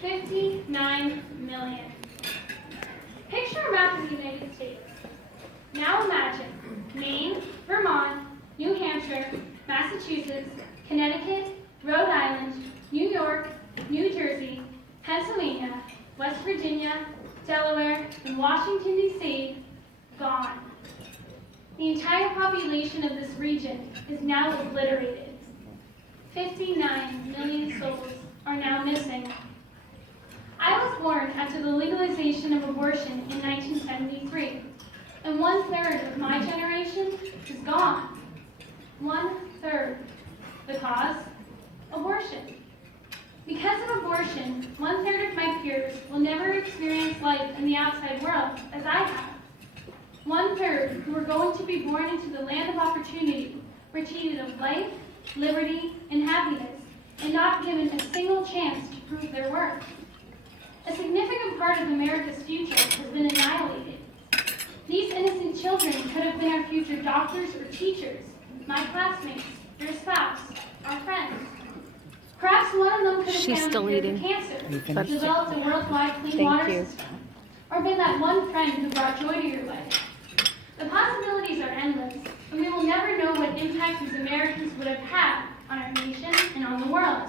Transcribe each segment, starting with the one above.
59 million. Picture a map of the United States. Now imagine Maine, Vermont, New Hampshire, Massachusetts, Connecticut, Rhode Island, New York, New Jersey, Pennsylvania, West Virginia, Delaware, and Washington, D.C. gone. The entire population of this region is now obliterated. 59 million souls are now missing. I was born after the legalization of abortion in 1973, and 1/3 of my generation is gone. 1/3. The cause? Abortion. Because of abortion, 1/3 of my peers will never experience life in the outside world as I have. 1/3 who are going to be born into the land of opportunity were cheated of life, liberty, and happiness, and not given a single chance to prove their worth. A significant part of America's future has been annihilated. These innocent children could have been our future doctors or teachers, my classmates, your spouse, our friends. Perhaps one of them could have found a cure for cancer, developed a worldwide clean water system, or been that one friend who brought joy to your life. The possibilities are endless, and we will never know what impact these Americans would have had on our nation and on the world.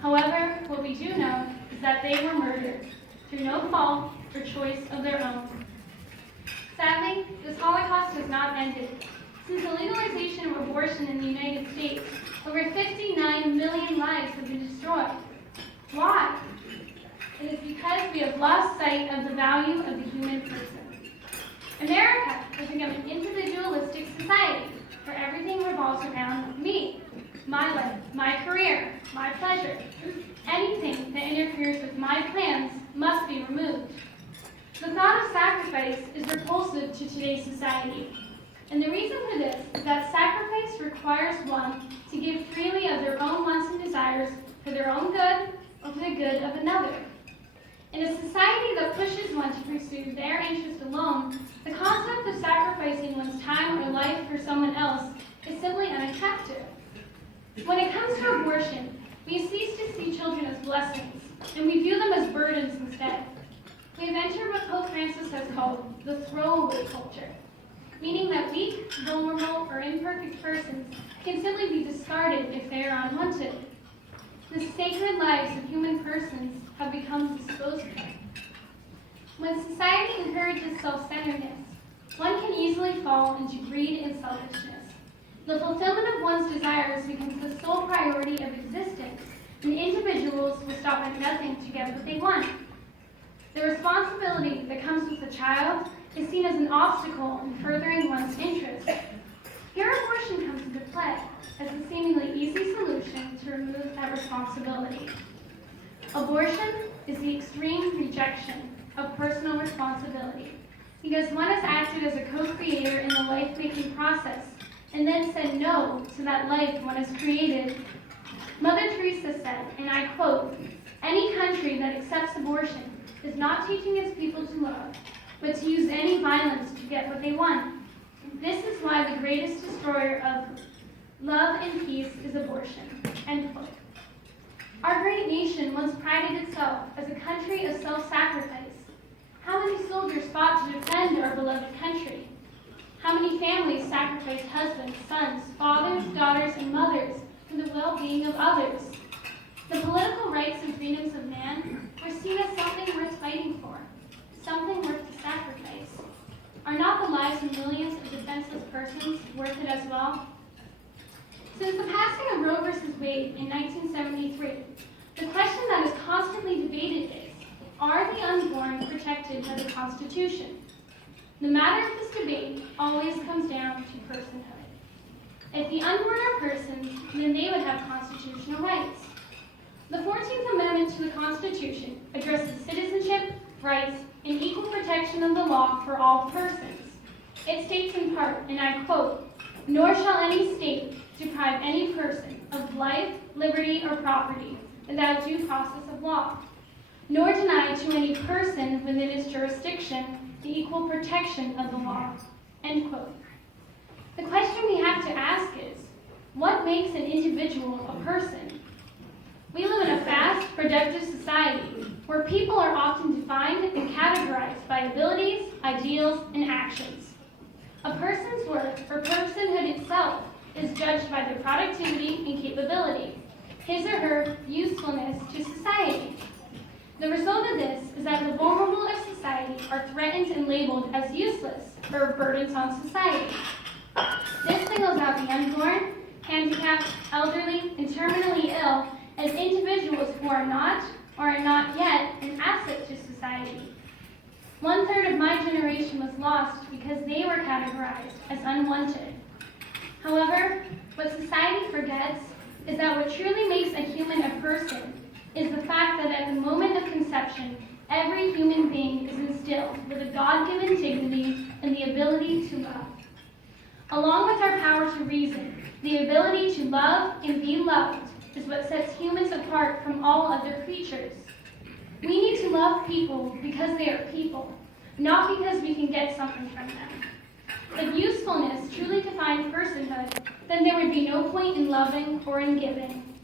However, what we do know is that they were murdered through no fault or choice of their own. Sadly, this Holocaust has not ended. Since the legalization of abortion in the United States, over 59 million lives have been destroyed. Why? It is because we have lost sight of the value of the human person. America has become an individualistic society where everything revolves around me, my life, my career, my pleasure. Anything that interferes with my plans must be removed. The thought of sacrifice is repulsive to today's society. And the reason for this is that sacrifice requires one to give freely of their own wants and desires for their own good or for the good of another. In a society that pushes one to pursue their interest alone, the concept of sacrificing one's time or life for someone else is simply unattractive. When it comes to abortion, we cease to see children as blessings, and we view them as burdens instead. We have entered what Pope Francis has called the throwaway culture, meaning that weak, vulnerable, or imperfect persons can simply be discarded if they are unwanted. The sacred lives of human persons have become disposed of. When society encourages self-centeredness, one can easily fall into greed and selfishness. The fulfillment of one's desires becomes the sole priority of existence, and individuals will stop at nothing to get what they want. The responsibility that comes with a child is seen as an obstacle in furthering one's interests. Here abortion comes into play as a seemingly easy solution to remove that responsibility. Abortion is the extreme rejection of personal responsibility because one has acted as a co-creator in the life-making process and then said no to that life one has created. Mother Teresa said, and I quote, "Any country that accepts abortion is not teaching its people to love, but to use any violence to get what they want. This is why the greatest destroyer of love and peace is abortion." End quote. Our great nation once prided itself as a country of self-sacrifice. How many soldiers fought to defend our beloved country? How many families sacrificed husbands, sons, fathers, daughters, and mothers for the well-being of others? The political rights and freedoms of man were seen as something worth fighting for, something worth the sacrifice. Are not the lives of millions of defenseless persons worth it as well? Since the passing of Roe v. Wade in 1973, the question that is constantly debated is, are the unborn protected by the Constitution? The matter of this debate always comes down to personhood. If the unborn are persons, then they would have constitutional rights. The 14th Amendment to the Constitution addresses citizenship, rights, and equal protection of the law for all persons. It states in part, and I quote, "Nor shall any state deprive any person of life, liberty, or property without due process of law, nor deny to any person within its jurisdiction the equal protection of the law." End quote. The question we have to ask is, what makes an individual a person? We live in a fast, productive society, where people are often defined and categorized by abilities, ideals, and actions. A person's worth or personhood itself is judged by their productivity and capability, his or her usefulness to society. The result of this is that the vulnerable of society are threatened and labeled as useless or burdens on society. This singles out the unborn, handicapped, elderly, and terminally ill as individuals who are not, or are not yet, an asset to society. 1/3 of my generation was lost because they were categorized as unwanted. However, what society forgets is that what truly makes a human a person is the fact that at the moment of conception, every human being is instilled with a God-given dignity and the ability to love. Along with our power to reason, the ability to love and be loved is what sets humans apart from all other creatures. We need to love people because they are people, not because we can get something from them. If usefulness truly defined personhood, then there would be no point in loving or in giving.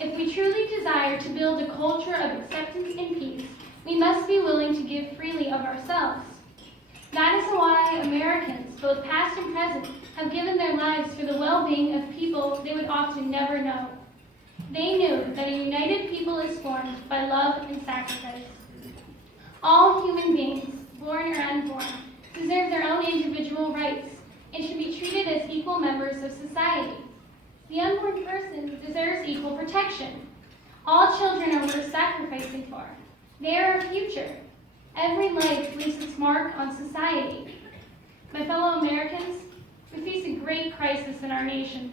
If we truly desire to build a culture of acceptance and peace, we must be willing to give freely of ourselves. That is why Americans, both past and present, have given their lives for the well-being of people they would often never know. They knew that a united people is formed by love and sacrifice. All human beings, born or unborn, deserve their own individual rights and should be treated as equal members of society. The unborn person deserves equal protection. All children are worth sacrificing for. They are our future. Every life leaves its mark on society. My fellow Americans, we face a great crisis in our nation.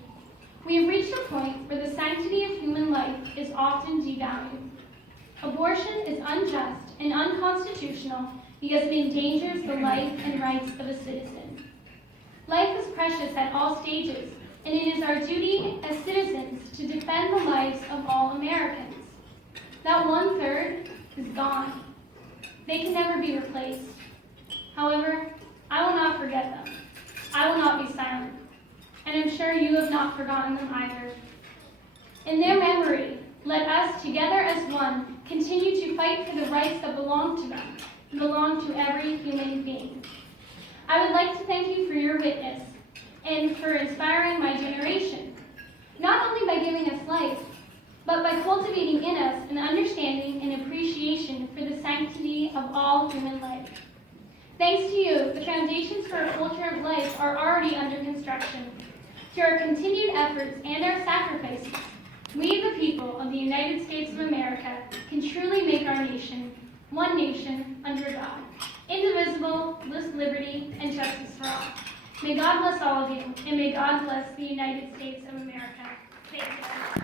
We have reached a point where the sanctity of human life is often devalued. Abortion is unjust and unconstitutional because it endangers the life and rights of a citizen. Life is precious at all stages, and it is our duty as citizens to defend the lives of all Americans. That 1/3 is gone. They can never be replaced. However, I will not forget them. I will not be silent. And I'm sure you have not forgotten them either. In their memory, let us, together as one, continue to fight for the rights that belong to them, belong to every human being. I would like to thank you for your witness and for inspiring my generation, not only by giving us life, but by cultivating in us an understanding and appreciation for the sanctity of all human life. Thanks to you, the foundations for a culture of life are already under construction. To our continued efforts and our sacrifices, we, the people of the United States of America, can truly make our nation one nation under God, indivisible, with liberty and justice for all. May God bless all of you, and may God bless the United States of America. Thank you.